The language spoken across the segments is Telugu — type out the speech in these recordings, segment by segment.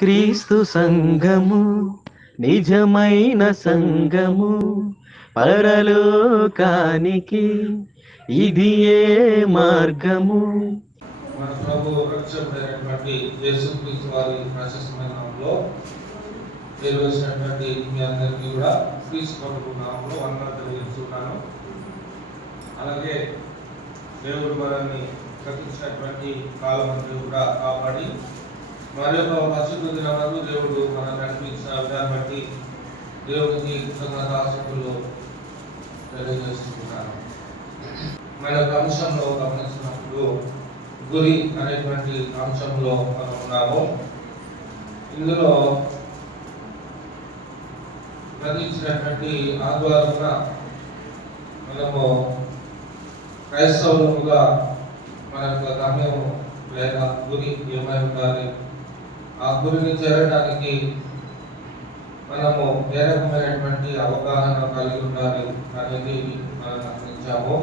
క్రీస్తు సంఘము నిజమైన సంఘము, పరలోకానికి ఇది ఏ మార్గము. మన ప్రభు రక్షకుడైనటువంటి యేసుక్రీస్తు వారి ప్రశస్తమైన నామములో చేరువేసినటువంటి మీ అందరికీ కూడా క్రీస్తు ప్రభు నామములో వందనాలు తెలియజేస్తున్నాను. అలాగే దేవుడు మనల్ని గతించినటువంటి కాలం కూడా కాపాడి మరి యొక్క పరిశుద్ధ దినమందు దేవుడు మనం నడిపించిన విధాన్ని బట్టి దేవుడికి కృతజ్ఞతాస్తుతులు తెలియజేస్తున్నాను. మన యొక్క అంశంలో గమనించినప్పుడు గురి అనేటువంటి అంశంలో మనం ఉన్నాము. ఇందులో గతించినటువంటి ఆదివారం మనము క్రైస్తవులుగా మన యొక్క గమ్యము లేక గురి ఏమై ఉండాలి, ఆ గురిని చేరడానికి మనము ఏ రకమైనటువంటి అవగాహన కలిగి ఉండాలి అనేది మనం గమనించాము.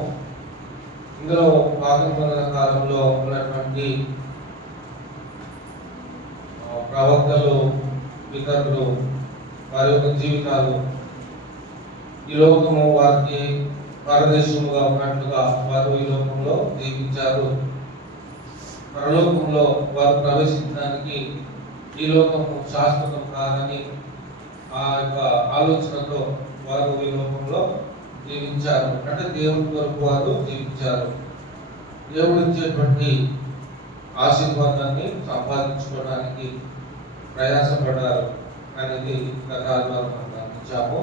ఇందులో పాత కాలంలో ఉన్నటువంటి ప్రవక్తలు, పితరులు వారి యొక్క జీవితాలు ఈ లోకము వారికి పరదేశముగా ఉన్నట్లుగా వారు ఈ లోకంలో జీవించారు. పరలోకంలో వారు ప్రవేశించడానికి ఈ లోకము శాశ్వతం కాదని ఆ యొక్క ఆలోచనతో వారు ఈ లోకంలో జీవించారు. అంటే దేవుడి కొరకు వారు జీవించారు. దేవుడు ఇచ్చేటువంటి ఆశీర్వాదాన్ని సంపాదించుకోవడానికి ప్రయాసపడ్డారు అనేది గత ఆదివారం మనం గమనించాము.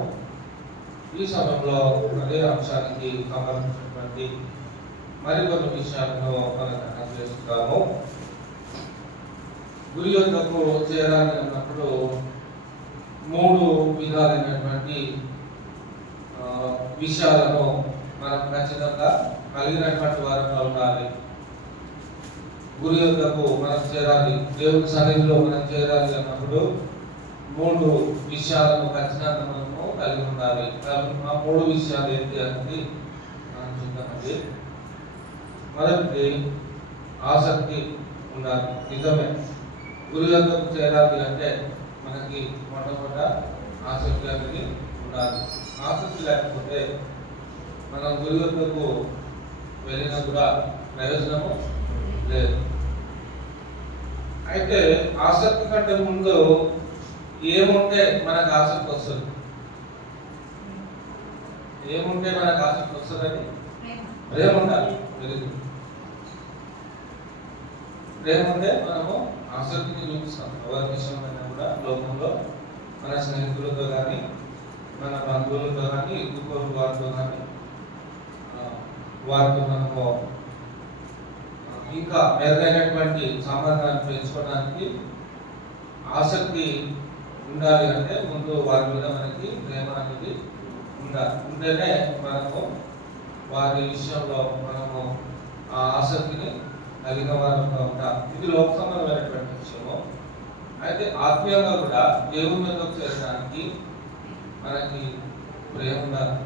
ఈ సమయంలో అదే అంశానికి సంబంధించినటువంటి మరికొన్ని విషయాలను మనం చేస్తాము. గురి యొద్దకు చేరాలి అన్నప్పుడు 3 విధాలైనటువంటి విషయాలను మనం ఖచ్చితంగా కలిగినటువంటి వారంగా ఉండాలి. గురి యొద్దకు మనం చేరాలి, దేవుని సన్నిధిలో మనం చేరాలి అన్నప్పుడు 3 విషయాలను ఖచ్చితంగా మనము కలిగి ఉండాలి. ఆ 3 విషయాలు ఏంటి అనేది మనం చూద్దామండి. మొదటిది ఆసక్తి ఉండాలి. నిజమే, గురి యొద్దకు చేరాలి అంటే మనకి మొట్టమొదట ఆసక్తి అనేది ఉండాలి. ఆసక్తి లేకపోతే మనం గురి వద్దకు వెళ్ళినా కూడా ప్రయోజనము లేదు. అయితే ఆసక్తి కంటే ముందు ఏముంటే మనకు ఆసక్తి వస్తుంది? ఏముంటే మనకు ఆసక్తి వస్తుందని? ప్రేమ ఉండాలి. ప్రేమ ఉంటే మనము ఆసక్తిని చూపిస్తాం. ఎవరి విషయమైనా కూడా లోకంలో మన స్నేహితులతో కానీ, మన బంధువులతో కానీ, ఇంకొకరు వారితో కానీ, వారితో మనము ఇంకా మెరుగైనటువంటి సంబంధాన్ని పెంచుకోవడానికి ఆసక్తి ఉండాలి. అంటే ముందు వారి మీద మనకి ప్రేమ అనేది ఉండాలి. ఉంటేనే మనము వారి విషయంలో మనము ఆ ఆసక్తిని కలిగిన వారంగా ఉంటాం. ఇది లోక సంబంధమైనటువంటి విషయము. అయితే ఆత్మీయంగా కూడా దేవుని మీద చేరడానికి మనకి ప్రేమ ఉండాలి.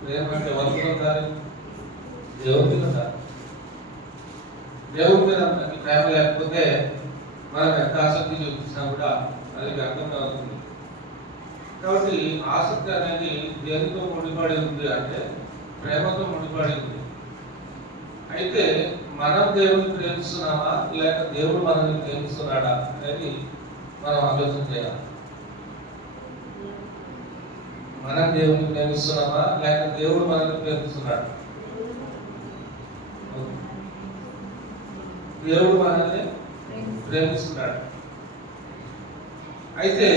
ప్రేమ అంటే ఎవరి ఉండాలి? దేవుని మీద ఉండాలి. దేవుని మీద మనకి ప్రేమ లేకపోతే మనం ఎంత ఆసక్తి చూపించినా కూడా అది వ్యర్థంగా అవుతుంది. కాబట్టి ఆసక్తి అనేది దేనితో ముడిపడి ఉంది అంటే ప్రేమతో ముడిపడి ఉంది. అయితే మనం దేవుని ప్రేమిస్తున్నామా లేక దేవుడు మనల్ని ప్రేమిస్తున్నాడా అనేది మనం ఆలోచన చేయాలి. మనం దేవుని ప్రేమిస్తున్నామా లేక దేవుడు మనల్ని ప్రేమిస్తున్నాడు? దేవుడు మనల్ని ప్రేమిస్తున్నాడు. అయితే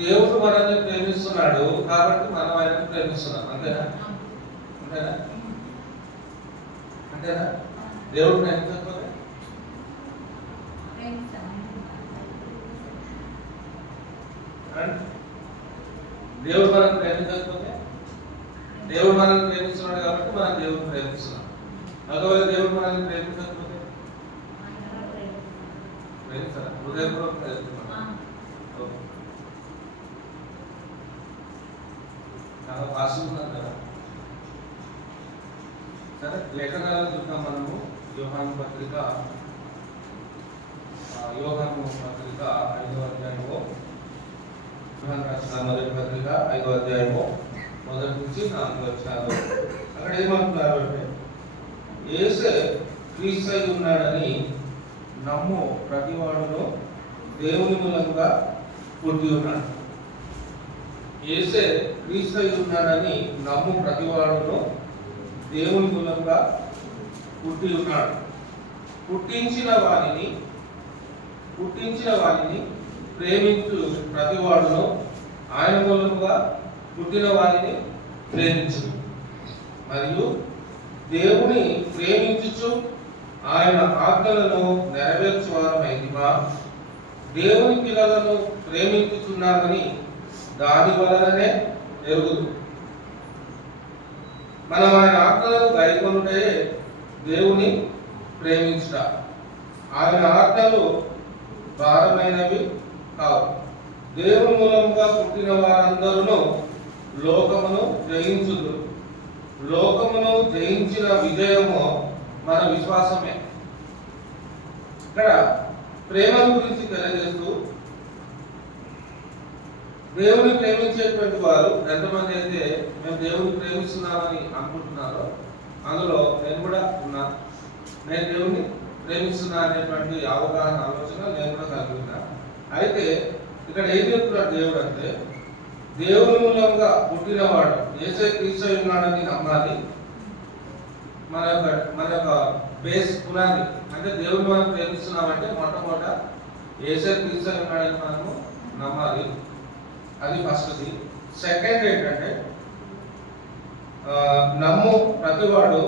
దేవుడు మనల్ని ప్రేమిస్తున్నాడు కాబట్టి మనం ఆయనను ప్రేమిస్తున్నాం. అంతేనా? అంతేనా? అంతేనా? దేవుడు ప్రేమించకపోతే దేవుడు మనల్ని ప్రేమించకపోతే దేవుడు మనల్ని ప్రేమిస్తున్నాడు కాబట్టి మనం దేవుడిని ప్రేమిస్తున్నాం. ఒకవేళ దేవుడు మనల్ని ప్రేమించకపోతే ప్రేమిస్తారా? హృదయపూర్వకంగా ప్రేమిస్తున్నాం. చాలా పాసివ్ ఉన్నాం కదా. సరే, లేఖనాలను చూద్దాం మనము. యోహాను పత్రిక రాసిన మొదటి పత్రిక 5వ అధ్యాయము 1 నుంచి 4 వచనాలు. అక్కడ ఏమంటున్నారు అంటే, యేసే క్రీస్తు ఉన్నాడని నమ్ము ప్రతివాడును దేవుని మూలంగా పుట్టి ఉన్నాడు. యేసే క్రీస్తు ఉన్నాడని నమ్ము ప్రతివాడును దేవుని మూలంగా పుట్టి ఉన్నాడు. పుట్టించిన వారిని ప్రేమించు ప్రతివాడును ఆయన మూలముగా పుట్టిన వారిని ప్రేమించు. మరియు దేవుని ప్రేమించుచు ఆయన ఆజ్ఞలను నెరవేర్చువారమైతిమా. దేవుని పిల్లలను ప్రేమించుచున్నామని దాని వలననే ఎరుగుదు. మనం ఆయన ఆజ్ఞలను గైకొనుటే దేవుని ప్రేమించుట. ఆయన ఆజ్ఞలు భారమైనవి కావు. దేవుని మూలంగా పుట్టిన వారందరూ లోకమును జయించుదురు. లోకమును జయించిన విజయము మన విశ్వాసమే. ఇక్కడ ప్రేమ గురించి తెలియజేస్తూ, దేవుని ప్రేమించేటువంటి వారు ఎంతమంది అయితే మేము దేవుని ప్రేమిస్తున్నామని అనుకుంటున్నారో అందులో నేను కూడా ఉన్నా. నేను దేవుని ప్రేమిస్తున్నా అనేటువంటి అవగాహన ఆలోచన నేను కూడా కలిగి ఉన్నా. అయితే ఇక్కడ ఏం చెప్తున్నాడు దేవుడు అంటే, దేవుని మూలంగా పుట్టినవాడు యేసే క్రీస్తు ఉన్నాడని నమ్మాలి. మన యొక్క బేస్ పునాది అంటే దేవుని మనం ప్రేమిస్తున్నామంటే మొట్టమొదట యేసే క్రీస్తు ఉన్నాడని మనము నమ్మాలి. అది ఫస్ట్ది. సెకండ్ ఏంటంటే, నమ్ము ప్రతివాడు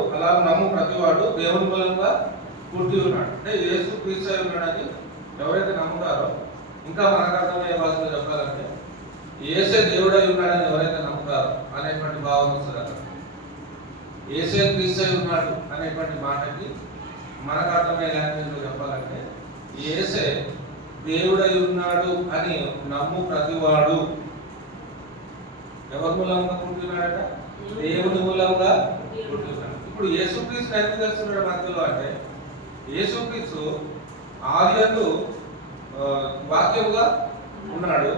దేవుని మూలంగా పుట్టి ఉన్నాడు. అంటే యేసు క్రీస్తు ఉన్నాడని ఎవరైతే నమ్ముతారో, ఇంకా మనకు అర్థమయ్యే భాషలో చెప్పాలంటే యేసే దేవుడై ఉన్నాడని ఎవరైతే నమ్ముతారో అనేటువంటి భావన వస్తుంది అక్కడ. యేసే క్రీస్తు ఉన్నాడు అనేటువంటి మాటకి మనకు అర్థమయ్యే లాంగ్వేజ్లో చెప్పాలంటే, యేసే దేవుడై ఉన్నాడు అని నమ్ము ప్రతివాడు ఎవరి మూలంగా పుట్టినాడట? దేవుని మూలంగా పుట్టినాడు. ఇప్పుడు యేసుక్రీస్తు ఎందుకు చేస్తున్నాడు మధ్యలో అంటే, యేసుక్రీస్తు ఆదియందు వాక్యముగా ఉన్నాడు,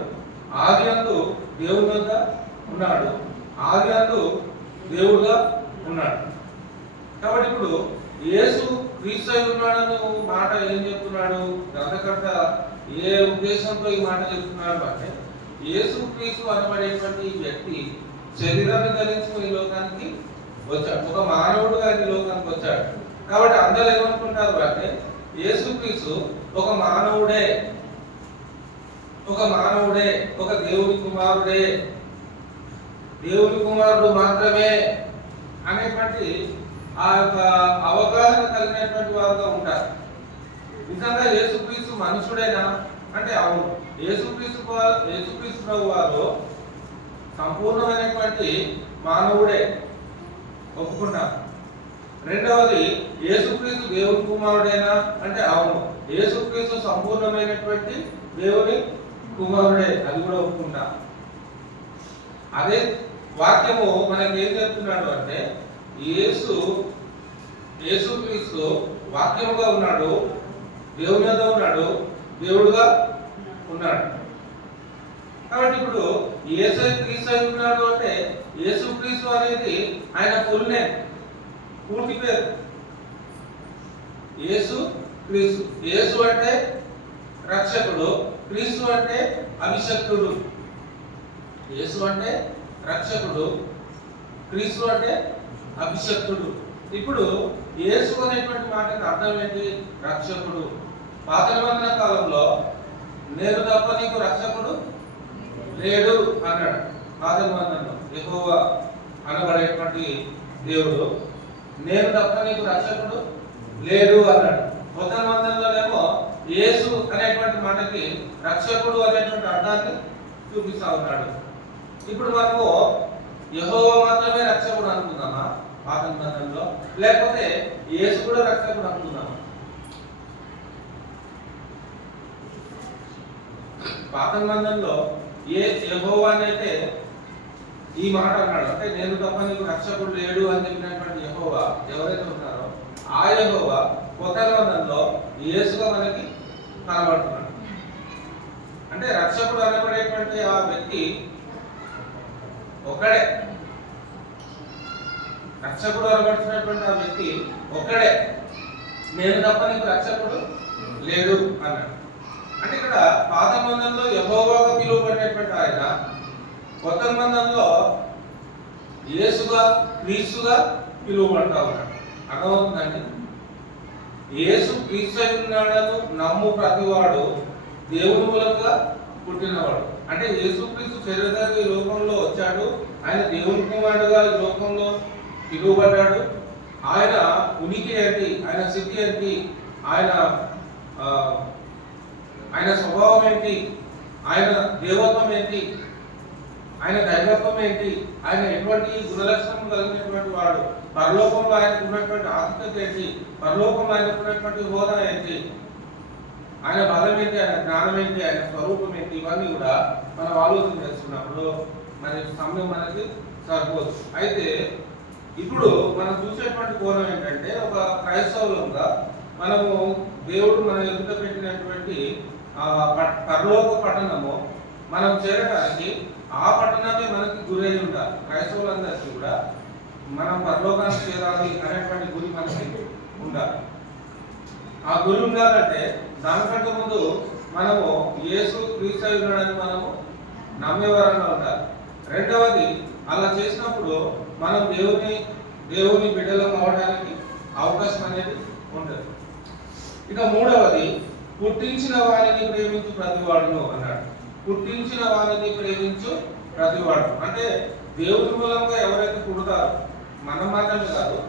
ఆదియందు దేవుని వద్ద ఉన్నాడు, ఆదియందు దేవుడుగా ఉన్నాడు. కాబట్టి ఇప్పుడు యేసు క్రీస్తు అయి ఉన్నాడని మాట ఏం చెప్తున్నాడు గ్రంథకర్త? ఏ ఉద్దేశంతో ఈ మాట చెప్తున్నాడు అంటే, యేసు క్రీస్తు అనబడేటువంటి వ్యక్తి శరీరాన్ని ధరించుకుని ఈ లోకానికి వచ్చాడు, ఒక మానవుడుగా ఈ లోకానికి వచ్చాడు. కాబట్టి అందరూ ఏమనుకుంటారు అంటే, యేసు క్రీస్తు ఒక మానవుడే, ఒక దేవుని కుమారుడే, దేవుని కుమారుడు మాత్రమే అనేటువంటి ఆ యొక్క అవగాహన కలిగినటువంటి వారుగా ఉంటారు. నిజంగా యేసుక్రీస్తు మనుషుడేనా అంటే అవును. యేసుక్రీస్తు ప్రభు వారు సంపూర్ణమైనటువంటి మానవుడే, ఒప్పుకుంటాం. రెండవది, యేసుక్రీస్తు దేవుని కుమారుడేనా అంటే అవును. యేసుక్రీస్తు సంపూర్ణమైనటువంటి దేవుని కుమారుడే, అది కూడా ఒప్పుకుంటాం. అదే వాక్యము మనకి ఏం చెప్తున్నాడు అంటే, యేసుక్రీస్తు వాక్యముగా ఉన్నాడు, దేవుని వద్ద ఉన్నాడు, దేవుడుగా ఉన్నాడు. కాబట్టి ఇప్పుడు యేసు క్రీస్తు అయి ఉన్నాడు అంటే, యేసుక్రీస్తు అనేది ఆయన ఫుల్ నేమ్, పూర్తి పేరు యేసు క్రీస్తు. యేసు అంటే రక్షకుడు, క్రీస్తు అంటే అభిషక్తుడు. యేసు అంటే రక్షకుడు, క్రీస్తు అంటే అభిషక్తుడు. ఇప్పుడు యేసు అనేటువంటి మాటకి అర్థం ఏంటి? రక్షకుడు. పాత నిబంధన కాలంలో నేను తప్ప నీకు రక్షకుడు లేడు అన్నాడు. పాత నిబంధనలో యెహోవా అనబడేటువంటి దేవుడు నేను తప్ప నీకు రక్షకుడు లేడు అన్నాడు. కొత్త నిబంధనలోనేమో యేసు అనేటువంటి మాటకి రక్షకుడు అనేటువంటి అర్థాన్ని చూపిస్తా ఉన్నాడు. ఇప్పుడు మనము యెహోవా మాత్రమే రక్షకుడు అనుకుందామా పాత నిబంధనలో, లేకపోతే యేసు కూడా రక్షకుడు అనుకుందామా? పాత నిబంధనలో యెహోవా అయితే ఈ మాట అన్నాడు, అంటే నేను తప్ప నీకు రక్షకుడు లేడు అని చెప్పినటువంటి యెహోవా ఎవరైతే ఉన్నారో ఆ యెహోవా కొత్త నిబంధనలో యేసుగా మనకి కనబడుతున్నాడు. అంటే రక్షకుడు అనబడేటువంటి పడినటువంటి ఆ వ్యక్తి ఒక్కడే, రక్షకుడు అనబడుతున్నటువంటి ఆ వ్యక్తి ఒక్కడే, నేను తప్ప నీకు రక్షకుడు లేడు అన్నాడు. అంటే ఇక్కడ పాత మందంలో యెహోవాగా పిలువబడినటువంటి ఆయన కొత్త మందంలో యేసుగా క్రీస్తుగా పిలువబడతా ఉన్నాడు. అర్థమవుతుందండి? యేసు క్రీస్తు ఉన్నాడను నమ్ము ప్రతివాడు దేవుని మూలంగా పుట్టినవాడు. అంటే యేసు క్రీస్తు శరీరధారిగా ఈ లోకంలో వచ్చాడు, ఆయన దేవుని కుమారుడుగా ఈ లోకంలో పిలువబడ్డాడు. ఆయన ఉనికి ఏంటి, ఆయన స్థితి ఏంటి, ఆయన స్వభావం ఏంటి, ఆయన దేవత్వం ఏంటి, ఆయన దైవత్వం ఏంటి, ఆయన ఎటువంటి గుణలక్షణం కలిగినటువంటి వాడు, పరలోకంలో ఆయనకు ఉన్నటువంటి ఆధిక్యత ఏంటి, పరలోకంలో ఆయనకు ఉన్నటువంటి హోదా ఏంటి, ఆయన బలం ఏంటి, ఆయన జ్ఞానం ఏంటి, ఆయన స్వరూపం ఏంటి, ఇవన్నీ కూడా మనం ఆలోచన చేసుకున్నప్పుడు మరి సమయం మనకి సరిపోదు. అయితే ఇప్పుడు మనం చూసేటువంటి కోణం ఏంటంటే, ఒక క్రైస్తవులంగా మనము దేవుడు మన ఎదుట పెట్టినటువంటి పరలోక పట్టణము మనం చేరడానికి ఆ పట్టణమే మనకి గురై ఉండాలి. క్రైస్తవులందరికీ కూడా మనం పరలోకానికి చేరాలి అనేటువంటి గురి మనకి ఉండాలి. ఆ గురి ఉండాలంటే దానికంటే ముందు మనము యేసు క్రీస్తు ఉన్నాడని మనము నమ్మేవారంగా ఉండాలి. రెండవది, అలా చేసినప్పుడు మనం దేవుని బిడ్డలం అవడానికి అవకాశం అనేది ఉంటుంది. ఇక మూడవది, పుట్టించిన వారిని ప్రేమించు ప్రతివాడును అన్నాడు. పుట్టించిన వారిని ప్రేమించు ప్రతివాడు అంటే దేవుని మూలంగా ఎవరైతే పుడతారో, మనం మాత్రమే కాదు,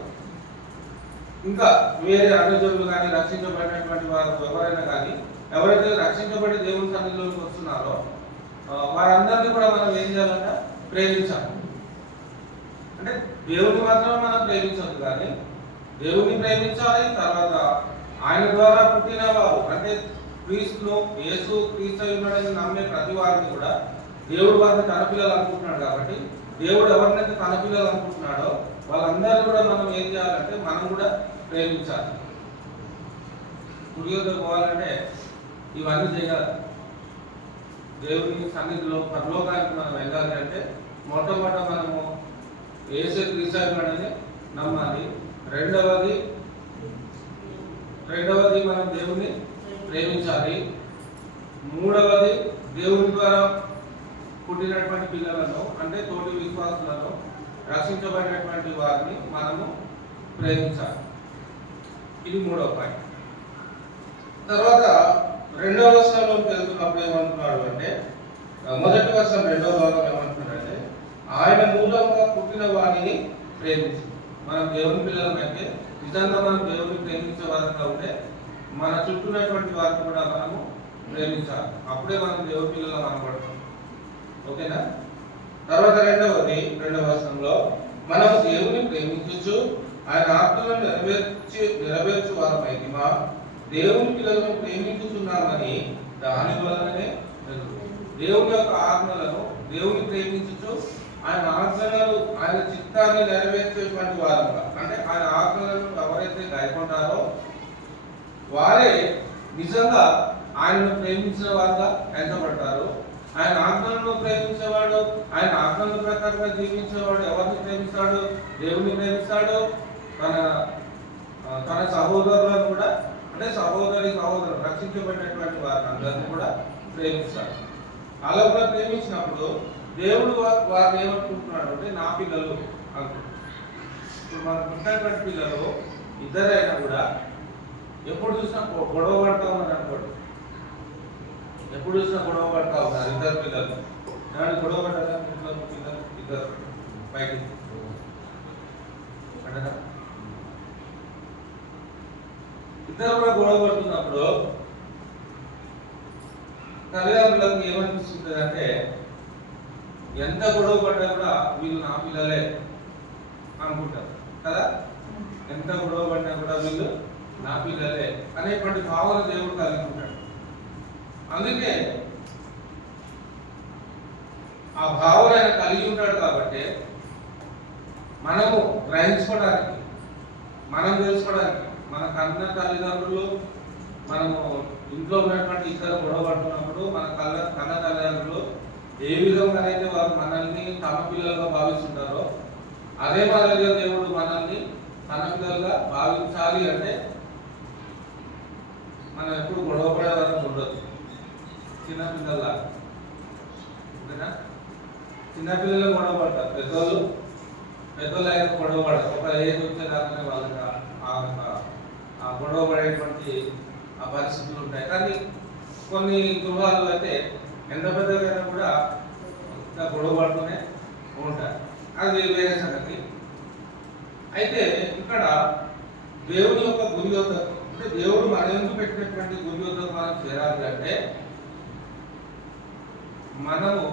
ఇంకా వేరే అన్నజనులు కానీ రక్షించబడినటువంటి వారు ఎవరైనా కానీ ఎవరైతే రక్షించబడి దేవుని సన్నిధిలోకి వస్తున్నారో వారందరినీ కూడా మనం ఏం చేయాలంట? ప్రేమించాలి. అంటే దేవుని మాత్రమే మనం ప్రేమించదు, కానీ దేవుని ప్రేమించాలి. తర్వాత ఆయన ద్వారా పుట్టిన వారు అంటే క్రీస్తును, యేసు క్రీస్తు ఉన్నాడని నమ్మే ప్రతి వారిని కూడా దేవుడు వారిని తన పిల్లలు అనుకుంటున్నాడు. కాబట్టి దేవుడు ఎవరినైతే తన పిల్లలు అనుకుంటున్నాడో వాళ్ళందరూ కూడా మనం ఏం చేయాలంటే మనం కూడా ప్రేమించాలి. గుడిలోకి పోవాలంటే ఇవన్నీ చేయాలి. దేవుని సన్నిధిలో పరలోకానికి మనం వెళ్ళాలి అంటే మొట్టమొదట మనము యేసు క్రీస్తు ఉన్నాడని నమ్మాలి. రెండవది మనం దేవుని ప్రేమించాలి. మూడవది, దేవుని ద్వారా పుట్టినటువంటి పిల్లలను అంటే తోటి విశ్వాసులను రక్షించబడినటువంటి వారిని మనము ప్రేమించాలి. ఇది మూడవ పాయింట్. తర్వాత రెండవ వర్షంలోకి వెళ్తున్నప్పుడు ఏమంటున్నాడు అంటే, మొదటి వర్షం రెండవ భాగం ఏమంటున్నాడంటే, ఆయన మూలంగా పుట్టిన వారిని ప్రేమించి. మనం దేవుని పిల్లలమైతే నిజంగా మనం దేవుని ప్రేమించే వారంగా ఉంటే మన చుట్టూనటువంటి వారిని కూడా మనము ప్రేమించాలి. అప్పుడే మనం దేవుని పిల్లలు అనబడతాం. ఓకేనా? తర్వాత రెండవ వర్షంలో మనము దేవుని ప్రేమించు ఆయన ఆజ్ఞలను నెరవేర్చు వారమైతే మా దేవుని పిల్లలను ప్రేమించుతున్నామని దాని వలననే దేవుని యొక్క ఆజ్ఞలను దేవుని ప్రేమించు ఆయన ఆజ్ఞలను ఆయన చిత్తాన్ని నెరవేర్చేటువంటి వారంగా అంటే ఆయన ఆజ్ఞలను ఎవరైతే గాయకుంటారో వారే నిజంగా ఆయనను ప్రేమించిన వారుగా ఎంచబడతారు. ఆయన ఆజ్ఞలను ప్రేమించేవాడు, ఆయన ఆజ్ఞల ప్రకారంగా జీవించేవాడు ఎవరిని ప్రేమిస్తాడు? దేవుని ప్రేమిస్తాడు. తన సహోదరులను కూడా అంటే సహోదరులు రక్షించబడినటువంటి వారిని అందరినీ కూడా ప్రేమిస్తాడు. అలా కూడా ప్రేమించినప్పుడు దేవుడు వారిని ఏమనుకుంటున్నాడు అంటే నా పిల్లలు అనుకుంటున్నాడు. ఇప్పుడు మనకు పుట్టినటువంటి పిల్లలు ఇద్దరైనా కూడా ఎప్పుడు చూసినా గొడవ పడతా ఉన్నారు అనుకోండి. ఎప్పుడు చూసినా గొడవ పడతా ఉన్నారు ఇద్దరు పిల్లలు. గొడవ పడ్డా పిల్లలు ఇద్దరు బయటికి పడ్డా ఇద్దరు కూడా గొడవ పడుతున్నప్పుడు తల్లిదండ్రులకు ఏమనిపిస్తుంది అంటే, ఎంత గొడవ పడ్డా కూడా వీళ్ళు నా పిల్లలే అనుకుంటారు కదా. ఎంత గొడవ పడ్డా కూడా వీళ్ళు నా పిల్లలే అనేటువంటి భావన దేవుడు కలిగి ఉంటాడు. అందుకే ఆ భావన ఆయన కలిగి ఉంటాడు. కాబట్టి మనము గ్రహించుకోవడానికి, మనం తెలుసుకోవడానికి, మన కన్న తల్లిదండ్రులు మనము ఇంట్లో ఉన్నటువంటి ఇద్దరు గొడవ పడుతున్నప్పుడు మన కన్న తల్లిదండ్రులు ఏ విధంగానైతే వారు మనల్ని తమ పిల్లలుగా భావిస్తుంటారో అదే మాదిరిగా దేవుడు మనల్ని తన పిల్లలుగా భావించాలి అంటే మనం ఎప్పుడు గొడవపడే వరకు ఉండదు. చిన్నపిల్లల్లా ఓకేనా? చిన్నపిల్లలు గొడవ పడతారు, పెద్దోళ్ళు అయినా గొడవ పడతారు. ఒక ఏజ్ వచ్చేదాకానే వాళ్ళకి ఆ గొడవ పడేటువంటి ఆ పరిస్థితులు ఉంటాయి. కానీ కొన్ని గృహాలు అయితే ఎంత పెద్దగా కూడా ఇంకా గొడవ పడుతూనే ఉంటారు. అది వేరే సంగతి. అయితే ఇక్కడ దేవుని యొక్క గురి వద్దకు, అంటే దేవుడు మన ఎందుకు పెట్టినటువంటి గురి వద్దకు మనం చేరాలి అంటే మనము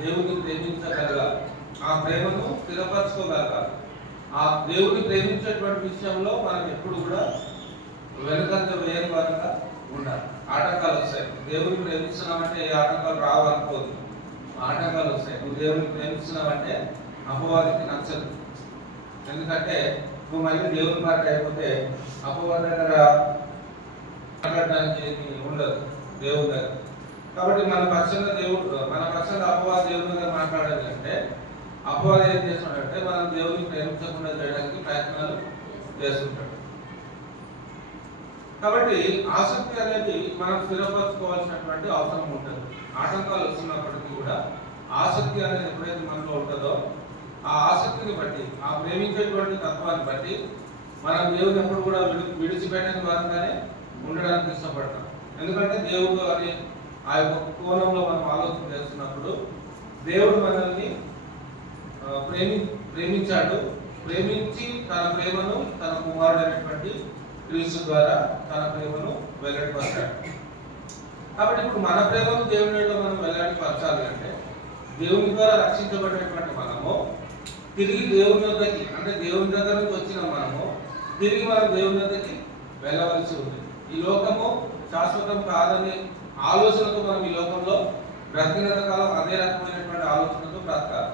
దేవుని ప్రేమించగలగాలి, ఆ ప్రేమను స్థిరపరచుకోగలగాలి. ఆ దేవుని ప్రేమించేటువంటి విషయంలో మనం ఎప్పుడు కూడా వెనుకంత వేయని వారంగా ఉండాలి. ఆటంకాలు వస్తాయి. దేవుని ప్రేమిస్తున్నామంటే ఏ ఆటంకాలు రావు అనుకోదు, ఆటంకాలు వస్తాయి. నువ్వు దేవుని ప్రేమిస్తున్నావంటే అపవాదికి నచ్చదు. ఎందుకంటే నువ్వు మళ్ళీ దేవుని మాట అయిపోతే అపవాది దగ్గర మాట్లాడడానికి ఉండదు దేవుని దగ్గర. కాబట్టి మన పక్షంగా అపవాది దేవుని దగ్గర మాట్లాడాలి అంటే అపవాది ఏం చేస్తున్నాడంటే మనం దేవుని ప్రేమించకుండా చేయడానికి ప్రయత్నాలు చేస్తుంటాడు. కాబట్టి ఆసక్తి అనేది మనం స్థిరపరచుకోవాల్సినటువంటి అవసరం ఉంటుంది. ఆటంకాలు వస్తున్నప్పటికీ కూడా ఆసక్తి అనేది ఎప్పుడైతే మనలో ఉంటుందో ఆ ఆసక్తిని బట్టి, ఆ ప్రేమించేటువంటి తత్వాన్ని బట్టి మనం దేవుని ఎప్పుడు కూడా విడిచిపెట్టని వారంగానే ఉండడానికి ఇష్టపడతాం. ఎందుకంటే దేవుడు అని ఆ యొక్క కోణంలో మనం ఆలోచన చేస్తున్నప్పుడు దేవుడు మనల్ని ప్రేమించాడు. ప్రేమించి తన ప్రేమను తన కుమారుడైనటువంటి క్రీస్తు ద్వారా తన ప్రేమను వెల్లడిపరచాడు. కాబట్టి ఇప్పుడు మన ప్రేమను దేవునిలో మనం వెల్లడిపరచాలి అంటే దేవుని ద్వారా రక్షించబడినటువంటి మనము తిరిగి దేవుని వద్దకి, అంటే దేవుని దగ్గర నుంచి వచ్చిన మనము తిరిగి మనం దేవుని వద్దకి వెళ్ళవలసి ఉంది. ఈ లోకము శాశ్వతం కాదనే ఆలోచనతో మనం ఈ లోకంలో బ్రతికినంత కాలం అదే రకమైనటువంటి ఆలోచనతో బ్రతకాలి.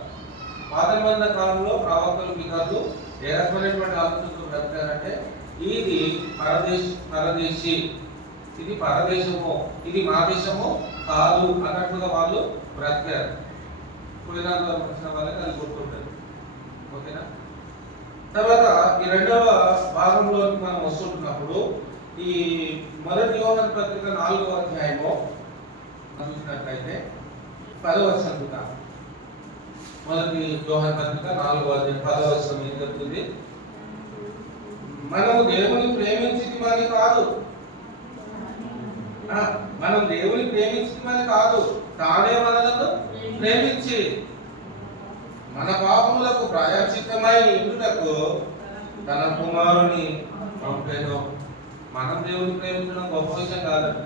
పాతమంద కాలంలో ప్రవక్తలు పితరులు ఏ రకమైనటువంటి ఆలోచనతో బ్రతికారంటే ఇది పరదేశి, ఇది పరదేశము, ఇది మా దేశము కాదు అన్నట్లుగా వాళ్ళు బ్రతికారు. పులినాల్లో వచ్చిన వాళ్ళకి అది గుర్తుంటుంది. ఓకేనా? తర్వాత ఈ రెండవ భాగంలోకి మనం వస్తుంటున్నప్పుడు ఈ మొదటి యోహాను పత్రిక 4వ అధ్యాయము చూసినట్లయితే 10వ వచనం. మొదటి యోహాను పత్రిక 4వ అధ్యాయం 10వ వచనం ఏం చెప్తుంది? మనము దేవుని ప్రేమించితిమని కాదు, మనం దేవుని ప్రేమించితిమని కాదు, తానే మనలను ప్రేమించి మన పాపములకు ప్రాయశ్చిత్తమై ఇందుకు తన కుమారుని పంపెను. మనం దేవుని ప్రేమించడం గొప్ప విషయం కాదండి.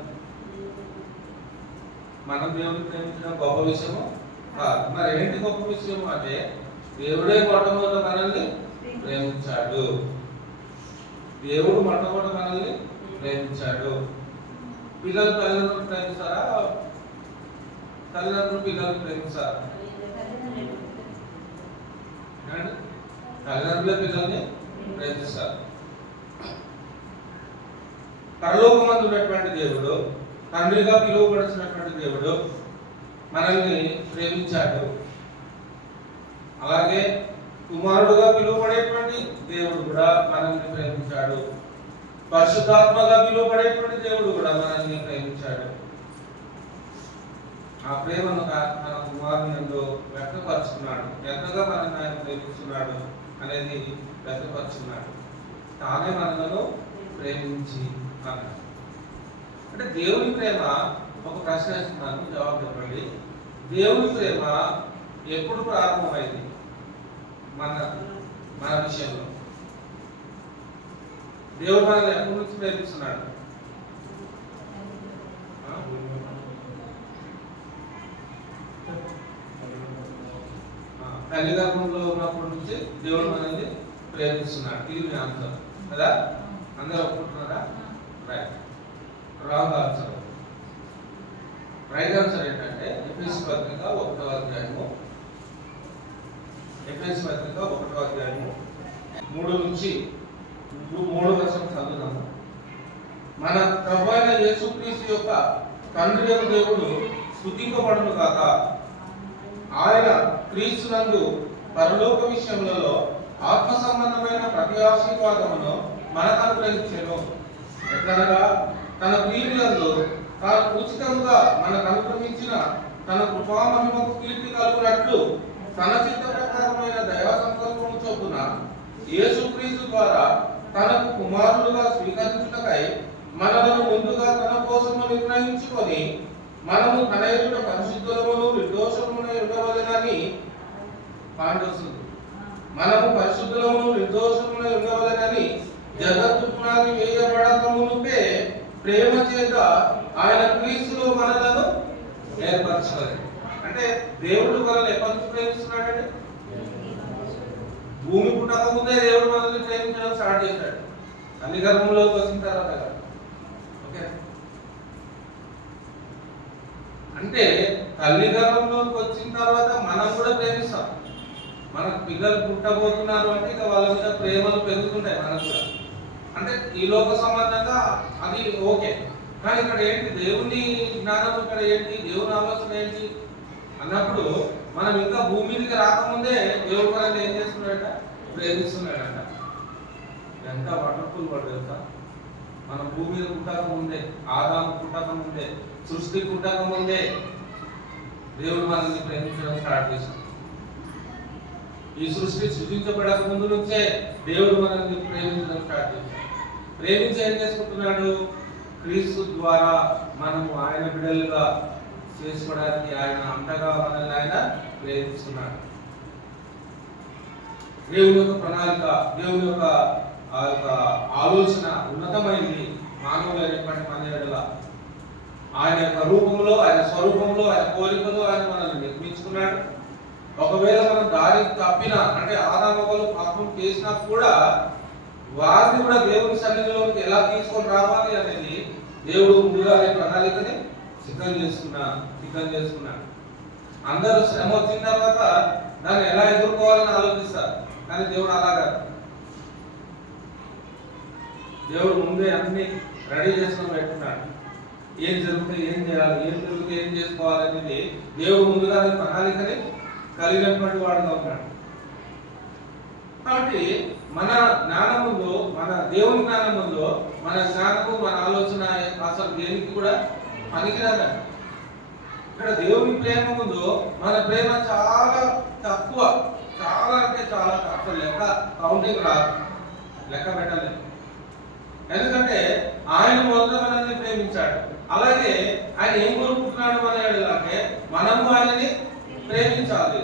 మనం దేవుని ప్రేమించడం గొప్ప విషయము కాదు. మరి ఏంటి గొప్ప విషయం అంటే దేవుడే మొట్టమొదట మనల్ని ప్రేమించాడు. దేవుడు మొట్టమొదట మనల్ని ప్రేమించాడు. పిల్లలు తల్లిదండ్రులు ప్రేమిస్తారా? తల్లిదండ్రులు పిల్లలు ప్రేమిస్తారా? తల్లిదండ్రులే పిల్లల్ని ప్రేమిస్తారు. పరలోకమందు ఉన్నటువంటి దేవుడు, తండ్రిగా పిలువబడుతున్నటువంటి దేవుడు మనల్ని ప్రేమించాడు. అలాగే కుమారుడుగా పిలువబడేటువంటి దేవుడు కూడా మనల్ని ప్రేమించాడు. పరిశుద్ధాత్మగా పిలువబడేటువంటి దేవుడు కూడా మనల్ని ప్రేమించాడు. ఆ ప్రేమను తన కుమారుని యందు వ్యక్తపరుచుకున్నాడు. ఎంతగా మనల్ని ఆయన ప్రేమిస్తున్నాడు అనేది వ్యక్తపరుచుకున్నాడు. తానే మనలను ప్రేమించి అన్నాడు. అంటే దేవుని ప్రేమ, ఒక ప్రశ్న ఇస్తున్నాను, జవాబు చెప్పండి. దేవుని ప్రేమ ఎప్పుడు ప్రారంభమైంది మన విషయంలో? దేవుడు మనల్ని ఎప్పటి నుంచి ప్రేమిస్తున్నాడు? తల్లిదండ్రులలో ఉన్నప్పటి నుంచి దేవుడు మనల్ని ప్రేమిస్తున్నాడు. ఇది మీ ఆన్సర్ కదా? అందరూ ఒప్పుకుంటున్నారా? Right. Wrong answer. Right answer ఏంటంటే ఎఫెసీ పత్రిక 1వ అధ్యాయము 3 నుంచి 3 వచనం చదువుదాము. మన ప్రభువైన యేసుక్రీస్తు యొక్క తండ్రి యొక్క దేవుడు స్తుతింపబడును గాక. ఆయన క్రీస్తునందు పరలోక విషయములలో ఆత్మ సంబంధమైన ప్రతి ఆశీర్వాదమును మనకు అనుగ్రహించెను. ఎట్లనగా తన ప్రియులందు తాను ఉచితంగా మనకు అనుగ్రహించిన తన కృపామహిమకు కీర్తి కలుగునట్లు తన చిత్త ప్రకారమైన దయా సంకల్పము చొప్పున యేసుక్రీస్తు ద్వారా తనకు కుమారులుగా స్వీకరించుటకై మనలను ముందుగా తన కోసము నిర్ణయించుకొని మనము తన ఎదుట పరిశుద్ధులమును నిర్దోషమునై ఉండవలెనని పాండవస్తుంది. మనము పరిశుద్ధులమును నిర్దోషమునై ఉండవలెనని జగత్తు పునాది వేయబడక మునుపే ప్రేమ చేత ఆయన క్రీస్తులో మనలను ఏర్పరచలేదు. అంటే దేవుడు మనల్ని ఎప్పటి ప్రేమిస్తున్నాడంటే భూమి పుట్టక ముందే దేవుడు మనల్ని ప్రేమించడం స్టార్ట్ చేశాడు. అన్ని గర్భంలోకి వచ్చిన తర్వాత కదా. ఓకే, అంటే తల్లి గర్భంలోకి వచ్చిన తర్వాత మనం కూడా ప్రేమిస్తాం. మనకు పిల్లలు పుట్టబోతున్నారు అంటే ఇక వాళ్ళ మీద ప్రేమలు పెరుగుతుంటాయి మనకు కూడా. అంటే ఈ లోక సంబంధంగా అది ఓకే, కానీ ఇక్కడ ఏంటి దేవుని జ్ఞానం, ఇక్కడ ఏంటి దేవుని ఆలోచన ఏంటి అన్నప్పుడు మనం ఇంకా భూమి మీదకి రాకముందే దేవుడు మనల్ని ఏం చేస్తున్నాడట, ప్రేమిస్తున్నాడట. ఎంత వండర్ఫుల్ వర్డ్ తెలుసా. మనం భూమి మీద పుట్టక ముందే, ఆదాము పుట్టక ముందే, సృష్టి పుట్టక ముందే దేవుడు మనల్ని ప్రేమించడం స్టార్ట్ చేశాడు. ఈ సృష్టి సృష్టించబడక ముందు నుంచే దేవుడు మనల్ని ప్రేమించడం స్టార్ట్ చేశాడు. ప్రేమించి ఏం చేసుకుంటున్నాడు, క్రీస్తు ద్వారా మనము ఆయన బిడ్డలుగా చేసుకోవడానికి ఆయన అంతగా మనల్ని ఆయన ప్రేమిస్తున్నాడు. దేవుని యొక్క ప్రణాళిక, దేవుని యొక్క ఆ యొక్క ఆలోచన ఉన్నతమైంది. మానవులైనటువంటి మన ఎడల ఆయన యొక్క రూపంలో, ఆయన స్వరూపంలో, ఆయన కోరికలో ఆయన మనల్ని నిర్మించుకున్నాడు. ఒకవేళ మనం దారి తప్పినా, అంటే ఆదామవలు పాపం చేసినా కూడా వారిని కూడా దేవుని సన్నిధిలోకి ఎలా తీసుకొని రావాలి అనేది దేవుడు ముందుగా ప్రణాళికని సిద్ధం చేసుకున్నాడు. అందరూ శ్రమ వచ్చిన తర్వాత దాన్ని ఎలా ఎదుర్కోవాలని ఆలోచిస్తారు, కానీ దేవుడు అలాగా. దేవుడు ముందే అన్ని రెడీ చేసుకొని పెట్టుకున్నాడు. ఏం జరిగితే ఏం చేయాలి, ఏం జరిగితే ఏం చేసుకోవాలనేది దేవుడు ముందుగా ప్రణాళికని కలిగినటువంటి వాడుగా ఉన్నాడు. కాబట్టి మన జ్ఞానం ముందు, మన దేవుని జ్ఞానం ముందు మన జ్ఞానము, మన ఆలోచన అసలు దేనికి కూడా పనికిరాదండి. ఇక్కడ దేవుని ప్రేమ ముందు మన ప్రేమ చాలా తక్కువ, చాలా అంటే చాలా తక్కువ. లెక్క కౌంటింగ్ రాదు, లెక్క పెట్టలేదు. ఎందుకంటే ఆయన మొదట మనల్ని ప్రేమించాడు. అలాగే ఆయన ఏం కోరుకుంటున్నాడు మన అంటే మనము ఆయనని ప్రేమించాలి.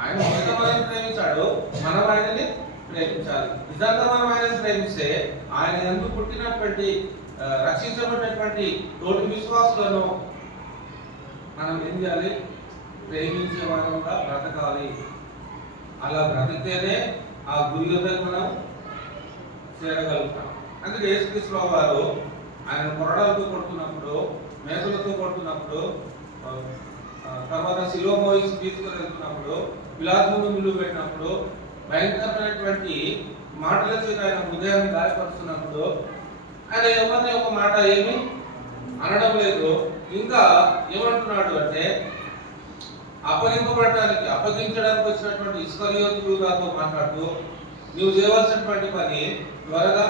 ఆయన మొదట మనల్ని ప్రేమించాడు, మనం ఆయనని ప్రేమించాలి. నిజంగా మనం ఆయనని ప్రేమిస్తే ఆయన ఎందుకు పుట్టినటువంటి రక్షించబడినటువంటి తోటి విశ్వాసులను మనం ఏం చేయాలి, ప్రేమించే వారంగా బ్రతకాలి. అలా బ్రతికితేనే ఆ గురి దగ్గర మనం చేరగలుగుతాం. అందుకే యేసుక్రీస్తు వారు ఆయన కొరడాలతో కొడుతున్నప్పుడు, మేకలతో కొడుతున్నప్పుడు, తర్వాత శిలువ మోసి తీసుకుని వెళ్తున్నప్పుడు, పిలాతును నిలువ పెట్టినప్పుడు, భయంకరమైనటువంటి మాటల చేత ఆయన హృదయాన్ని గాయపరుస్తున్నప్పుడు ఆయన ఎవరిని ఒక మాట ఏమి అనడం లేదు. ఇంకా ఏమంటున్నాడు అంటే అప్పగించడానికి వచ్చినటువంటి ఇస్కరియోతు యూదాతో మాట్లాడుతూ నువ్వు చేయవలసినటువంటి పని త్వరగా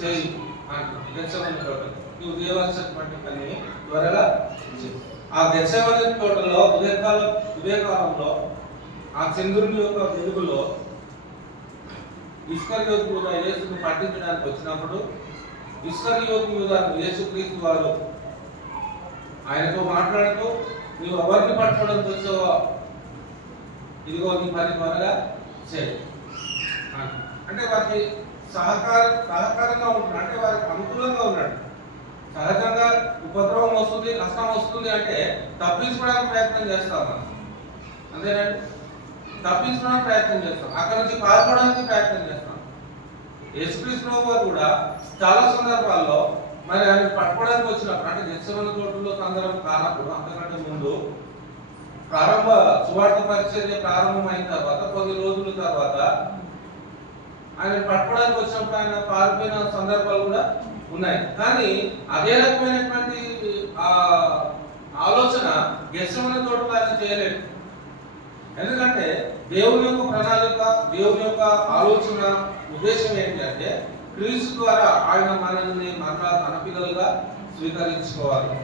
చేయి అంటున్నాడు. నువ్వు చేయవలసినటువంటి పని త్వరగా చేయి. ఆ గెత్సేమనే తోటలో ఉదయకాలంలో ఆ చంద్రుని యొక్క వెలుగులో ఇస్కరియోతు యూదా యేసును పట్టించడానికి వచ్చినప్పుడు ఇస్కరియోతు యూదా యేసుక్రీస్తు వారు ఆయనతో మాట్లాడుతూ నువ్వు ఎవరిని పట్టుకోవడానికి వచ్చావో ఇదిగో నీ పని త్వరగా చేయి అంటే వారికి సహకారంగా ఉంటున్నాడు, అంటే వారికి అనుకూలంగా ఉన్నాడు. సహజంగా ఉపద్రవం వస్తుంది, కష్టం వస్తుంది అంటే తప్పించుకోవడానికి ప్రయత్నం చేస్తాం మనం, అంతేనండి. తప్పించుకోవడానికి ప్రయత్నం చేస్తాం, అక్కడ నుంచి పాల్గొనడానికి ప్రయత్నం చేస్తాం. యేసుక్రీస్తు వారు కూడా చాలా సందర్భాల్లో మరి ఆయన పట్టుకోవడానికి వచ్చినప్పుడు, అంటే గెత్సేమనే తోటలో సందర్భం కానప్పుడు, అంతకంటే ముందు ప్రారంభ సువార్త పరిచర్య ప్రారంభమైన తర్వాత కొన్ని రోజుల తర్వాత ఆయన పట్టుకోవడానికి వచ్చినప్పుడు ఆయన పారిపోయిన సందర్భాలు కూడా ఉన్నాయి. కానీ అదే రకమైనటువంటి ఆలోచన గెస్సమనే తోటలో ఆయన చేయలేడు. ఎందుకంటే దేవుని యొక్క ప్రణాళిక, దేవుని యొక్క ఆలోచన ఉద్దేశం ఏంటంటే క్రీస్తు ద్వారా ఆయన మనల్ని మరలా తన పిల్లలుగా స్వీకరించుకోవాలి.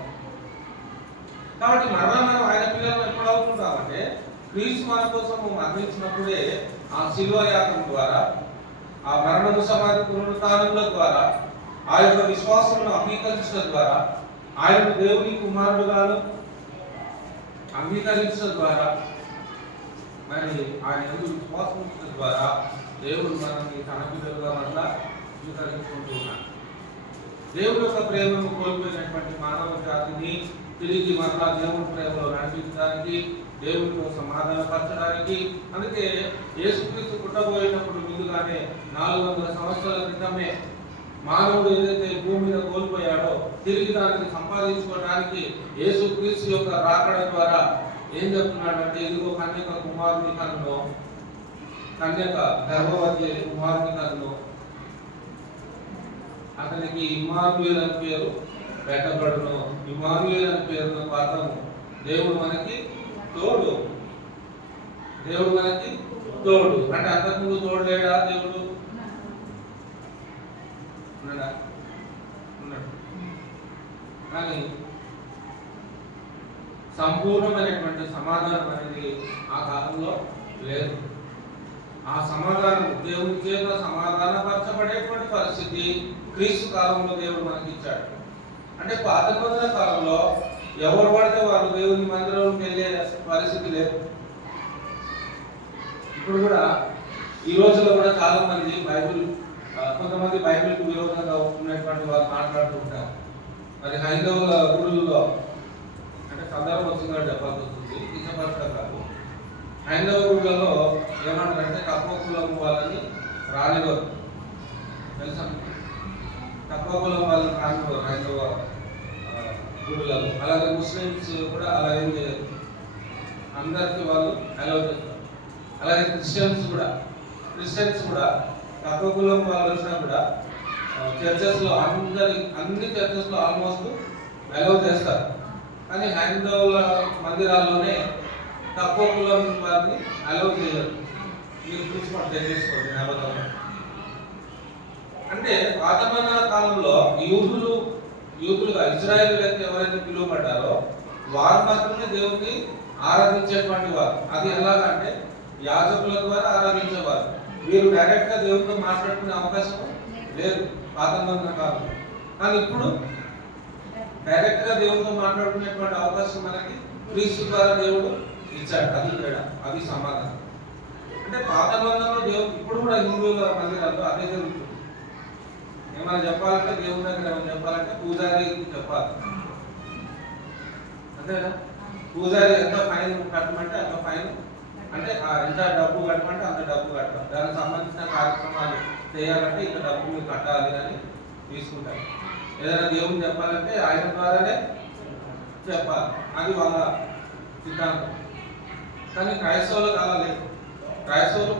కాబట్టి మరలా మనం ఆయన పిల్లలు ఎప్పుడు అవుతుంటామంటే క్రీస్తు మన కోసం మరణించినప్పుడే ఆ శిలువ యాగం ద్వారా, ఆ మరణము సమాధి పునరుత్థానముల ద్వారా, ఆ యొక్క విశ్వాసమును అంగీకరించడం ద్వారా, ఆయన దేవుని కుమారుడుగాను అంగీకరించడం ద్వారా, మరి ఆయన ఎందుకు విశ్వాసం ఉంచడం ద్వారా దేవుడు మనల్ని తన పిల్లలుగా మరలా స్వీకరించుకుంటూ ఉన్నాడు. దేవుడి యొక్క ప్రేమను కోల్పోయినటువంటి మానవ జాతిని తిరిగి మరలా దేవుడి ప్రేమలో నడిపించడానికి, దేవుడితో సమాధానపరచడానికి, అందుకే యేసుక్రీస్తు పుట్టబోయేటప్పుడు ముందుగానే 400 సంవత్సరాల క్రితమే మానవుడు ఏదైతే భూమి మీద కోల్పోయాడో తిరిగి దాన్ని సంపాదించుకోవడానికి యేసుక్రీస్తు యొక్క రాకడ ద్వారా ఏం చెప్తున్నాడంటే, ఇదిగో కన్యక కుమారుని కన్ను, కన్యక గర్భవతి కుమారుని కన్ను, అతనికి ఇమ్మానుయేల్ అని పేరు పెట్టబడును. ఇమ్మానుయేల్ అని పేరున్న అర్థము దేవుడు మనకి తోడు. దేవుడు మనకి తోడు అంటే అంతకుముందు తోడు లేడా? దేవుడు ఉన్నాడా? ఉన్నాడు. కానీ సంపూర్ణమైనటువంటి సమాధానం అనేది ఆ కాలంలో లేదు. ఆ సమాధానం దేవుని చేత సమాధానపరచబడేటువంటి పరిస్థితి క్రీస్తు కాలంలో దేవుడు మనకి ఇచ్చాడు. అంటే పాత నిబంధన కాలంలో ఎవరు పడితే వారు దేవుని మందిరంలోకి వెళ్ళే పరిస్థితి లేదు. ఇప్పుడు కూడా ఈ రోజుల్లో కూడా చాలా మంది కొంతమంది బైబిల్కి విరోధంగా ఉన్నటువంటి వారు మాట్లాడుతూ ఉంటారు. మరి హైందవుల గుడుల్లో అంటే సందర్భం వచ్చిందని చెప్పాల్సి వస్తుంది, కించపరచడం కాదు. హైందవ గుడులలో ఏమంటారంటే తక్కువ కులం వాళ్ళని రానివ్వరు, తెలుసా? తక్కువ కులం వాళ్ళని రానివ్వరు హైందవ గుడులలో. అలాగే ముస్లిమ్స్ కూడా అలా ఏం చేయరు, అందరికీ వాళ్ళు అలౌ చేస్తారు. అలాగే క్రిస్టియన్స్ కూడా తక్కువ కులం వాళ్ళు వచ్చినా కూడా చర్చెస్లో అన్ని చర్చెస్లో ఆల్మోస్ట్ అలౌ చేస్తారు. కానీ హైందవుల మందిరాల్లోనే తక్కువ కులం వారిని అలౌ చేయరు. మీరు చూసి మనం తెలియజేసుకోండి. నమ్మకం అంటే పాత నిబంధన కాలంలో యూదులుగా ఇశ్రాయేలీయులు ఎవరైతే పిలువబడ్డారో వారు మాత్రమే దేవుణ్ణి ఆరాధించేటువంటి వారు. అది ఎలాగంటే యాజకుల ద్వారా ఆరాధించేవారు. వీరు డైరెక్ట్ గా దేవుడితో మాట్లాడుకునే అవకాశం లేదు పాత నిబంధన కాలంలో. కానీ ఇప్పుడు డైరెక్ట్ గా దేవుడితో మాట్లాడుకునేటువంటి అవకాశం మనకి క్రీస్తు ద్వారా దేవుడు ఇచ్చాడు. అది తేడా, అది సమాధానం. అంటే పాత నిబంధనలో దేవుడు ఇప్పుడు కూడా హిందువుల మందిరాల్లో అదే జరుగుతుంది. ఏమైనా చెప్పాలంటే దేవుని దగ్గర ఏమైనా చెప్పాలంటే పూజారి చెప్పాలి, అంతేనా? పూజారి ఎంత ఫైన్ కట్టమంటే అంత ఫైన్, అంటే ఎంత డబ్బు కట్టమంటే అంత డబ్బు కట్టాలి. దానికి సంబంధించిన కార్యక్రమాలు చేయాలంటే ఇంత డబ్బు మీరు కట్టాలి అని తీసుకుంటారు. ఏదైనా దేవుని చెప్పాలంటే ఆయన ద్వారానే చెప్పాలి, అది వాళ్ళ సిద్ధాంతం. కానీ క్రైస్తవులకు అలా లేదు. క్రైస్తవులు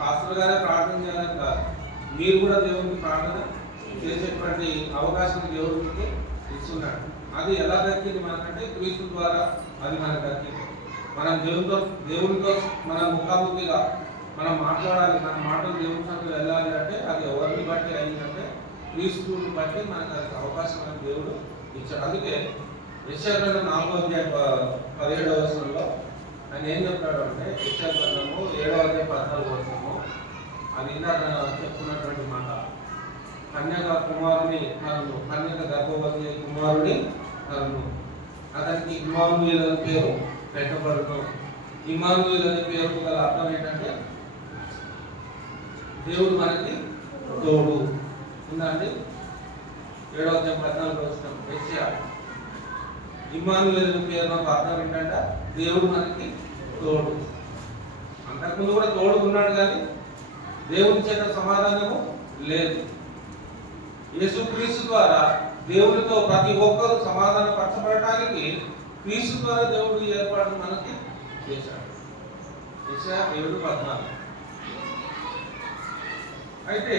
పాస్టర్ గారే ప్రార్థన చేయాలని కాదు, మీరు కూడా దేవునికి ప్రార్థన చేసేటువంటి అవకాశం దేవుడు మీకు ఇస్తున్నాడు. అది ఎలా దక్కింది మనకంటే క్రీస్తు ద్వారా అది మనకు దక్కింది. మనం దేవునితో మనం ముఖాముఖిగా మనం మాట్లాడాలి, మన మాటలు దేవుని సంగతి వెళ్ళాలి అంటే అది ఎవరిని బట్టి అయిందంటే క్రీస్తుని బట్టి మనకు అది అవకాశం అని దేవుడు ఇచ్చాడు. అందుకే యెషయా గ్రంథం 4వ అధ్యాయం 17వ వచనంలో ఆయన ఏం చెప్తాడు అంటే, యెషయా గ్రంథము 7వ అధ్యాయం 14వ వచనము, అది ఇందాక చెప్పుకున్నటువంటి మాట, కన్యక కుమారుని కరును, కన్యక గర్భవతి కుమారుని కరును, అతనికి ఇమ్మానుయేల్ అనే పేరు పెట్టబడును. ఇమ్మానుయేల్ అనే పేరు గల అర్థం ఏంటంటే దేవుడు మనకి తోడు ఉందండి. 7వ అధ్యాయం 14వ వచనం యెషయా. ఇమ్మానుయేల్ అనే పేరు అర్థం ఏంటంటే దేవుడు మనకి తోడు. అంతకుముందు కూడా తోడు ఉన్నాడు కానీ దేవుని చేత సమాధానము లేదు. యేసుక్రీస్తు ద్వారా దేవునితో ప్రతి ఒక్కరూ సమాధాన పరచబడటానికి క్రీస్తు ద్వారా దేవుడు ఏర్పాటు మనకి చేశాడు. యెషయా 7:14. అయితే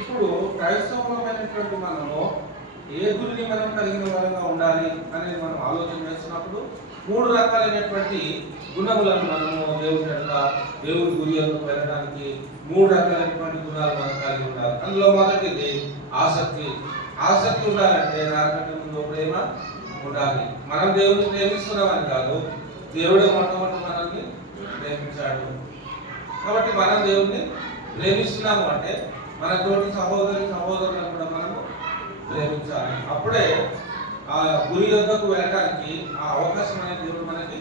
ఇప్పుడు క్రైస్తవులమైనటువంటి మనము ఏ గురిని మనం కలిగిన వారంగా ఉండాలి అనేది మనం ఆలోచన చేస్తున్నప్పుడు 3 రకాలైనటువంటి గుణములను మనము దేవుడి గురి యొక్క వెళ్ళడానికి 3 రకాలైనటువంటి గుణాలు మనం కలిగి ఉండాలి. అందులో మొదటిది ఆసక్తి ఉండాలంటే దానికంటే ముందు ప్రేమ ఉండాలి. మనం దేవుడిని ప్రేమిస్తున్నామని కాదు, దేవుడే మొట్టమొదటి మనల్ని ప్రేమించాడు. కాబట్టి మనం దేవుడిని ప్రేమిస్తున్నాము అంటే మన తోటి సహోదరులను కూడా మనము ప్రేమించాలి. అప్పుడే ఆ గురి యొద్దకు వెళ్ళడానికి ఆ అవకాశం అనేది దేవుడు మనకి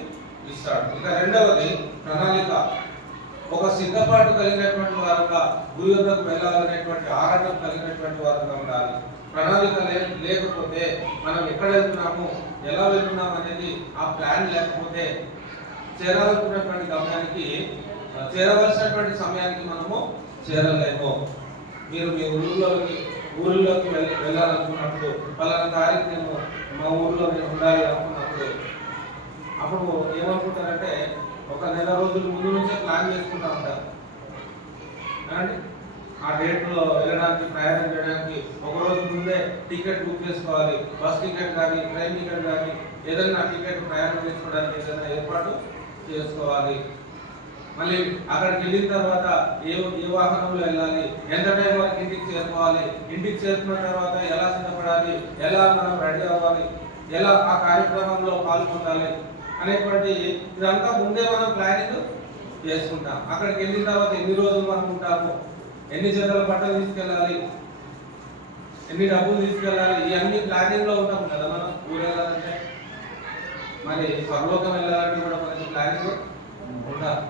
ఇస్తాడు. ఇక రెండవది ప్రణాళిక. ఒక సిద్ధపాటు కలిగినటువంటి వారుగా గురి యొద్దకు వెళ్ళాలనేటువంటి ఆరాటం కలిగినటువంటి వారుగా ఉండాలి. ప్రణాళిక లేకపోతే మనం ఎక్కడ వెళ్తున్నాము, ఎలా వెళ్తున్నాము అనేది ఆ ప్లాన్ లేకపోతే చేరాలనుకున్నటువంటి గమ్యానికి చేరవలసినటువంటి సమయానికి మనము చేరలేము. మీరు మీ ఊరిలోకి వెళ్ళాలనుకున్నప్పుడు పలానా తారీఖు నేను మా ఊరిలో నేను ఉండాలి అనుకున్నప్పుడు అప్పుడు ఏమనుకుంటారంటే ఒక నెల రోజుల ముందు నుంచే ప్లాన్ చేసుకుంటూ ఉంటారు. అండి ఆ డేట్లో వెళ్ళడానికి ప్రయాణం చేయడానికి ఒక రోజు ముందే టికెట్ బుక్ చేసుకోవాలి. బస్ టికెట్ కానీ ట్రైన్ టికెట్ కానీ ఏదైనా టికెట్ ప్రయాణం చేసుకోవడానికి ఏదైనా ఏర్పాటు చేసుకోవాలి. మళ్ళీ అక్కడికి వెళ్ళిన తర్వాత ఏ వాహనంలో వెళ్ళాలి, ఎంత టైం వరకు ఇంటికి చేరుకోవాలి, ఇంటికి చేరుకున్న తర్వాత ఎలా సిద్ధపడాలి, ఎలా మనం రెడీ అవ్వాలి, ఎలా ఆ కార్యక్రమంలో పాల్గొనాలి అనేటువంటి ఇదంతా ముందే మనం ప్లానింగ్ చేసుకుంటాం. అక్కడికి వెళ్ళిన తర్వాత ఎన్ని రోజులు మనం ఉంటాము, ఎన్ని జతల బట్టలు తీసుకెళ్ళాలి, ఎన్ని డబ్బులు తీసుకెళ్ళాలి, ఇవన్నీ ప్లానింగ్ లో ఉంటాం కదా. మనం ఊరు వెళ్ళాలంటే మరి పరలోకం వెళ్ళాలంటే కూడా మనకి ప్లానింగ్ ఉండాలి.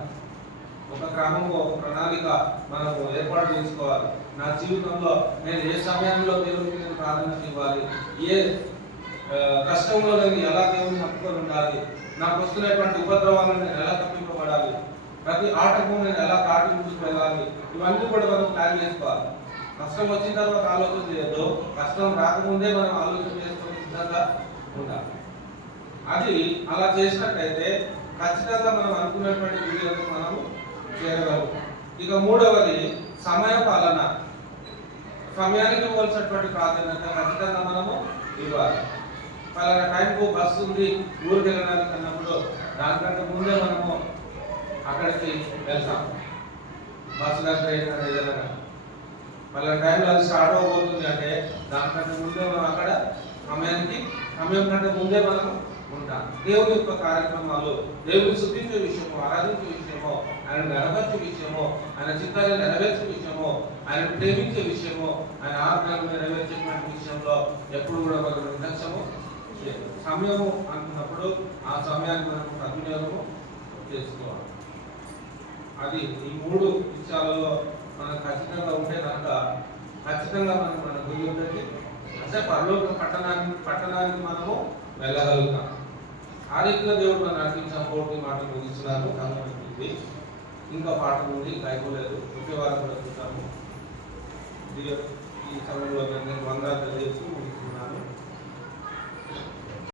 ఒక క్రమంలో ఒక ప్రణాళిక మనం ఏర్పాటు చేసుకోవాలి. నా జీవితంలో నేను ఏ సమయంలో దేవునికి నేను ప్రాధాన్యత ఇవ్వాలి, ఏ కష్టంలో నేను ఎలా దేవుని హత్తుకొని ఉండాలి, నాకు వస్తున్నటువంటి ఉపద్రవాలను నేను ఎలా తప్పింపబడాలి, ప్రతి ఆటకు నేను ఎలా కాటి ముందుకు వెళ్ళాలి, ఇవన్నీ కూడా మనం ప్లాన్ చేసుకోవాలి. కష్టం వచ్చిన తర్వాత ఆలోచన చేయొద్దు, కష్టం రాకముందే మనం ఆలోచన చేసుకొని సిద్ధంగా ఉండాలి. అది అలా చేసినట్టయితే ఖచ్చితంగా మనం అనుకున్నటువంటి వీడియోని మనము చేయగలరు. ఇక మూడవది సమయ పాలన. సమయానికి ఇవ్వాల్సినటువంటి ప్రాధాన్యత ఖచ్చితంగా మనము ఇవ్వాలి. పలానా టైంకు బస్సు ఉంది ఊరికి వెళ్ళడానికి అన్నప్పుడు దానికంటే ముందే మనము అక్కడికి వెళ్తాం. బస్సు కానీ ట్రైన్ కానీ ఏదైనా పలానా టైంలో అది స్టార్ట్ అవ్వబోతుంది అంటే దానికంటే ముందే మనం అక్కడ సమయం కంటే ముందే మనం ఉంటాం. దేవుని యొక్క కార్యక్రమాలు, దేవుని శుద్ధించే విషయము, ఆరాధించే విషయము, ఆయన నెరవేర్చే విషయము, ఆయన చిత్తాన్ని నెరవేర్చే విషయము, ఆయన ప్రేమించే విషయము, ఆయన ఆజ్ఞలను నెరవేర్చేటువంటి విషయంలో ఎప్పుడు కూడా మనం నిర్లక్ష్యము చేయదు. సమయము అనుకున్నప్పుడు ఆ సమయాన్ని మనం సద్వినియోగము చేసుకోవాలి. అది ఈ 3 విషయాలలో మనం ఖచ్చితంగా ఉంటే కనుక ఖచ్చితంగా మన గురి ఉంటుంది. అంటే పరలోక పట్టణానికి మనము వెళ్ళగలుగుతాం. ఆ రీతిలో దేవుడు మనం నడిపించిన 4 మాటలు ముగిస్తున్నాను. కనుక ఇంకా పాఠం ఉంది, అయిపోలేదు. వచ్చే వారం కూడా చూద్దాము. ఈ సమయంలో వందనాలు తెలియజేస్తూ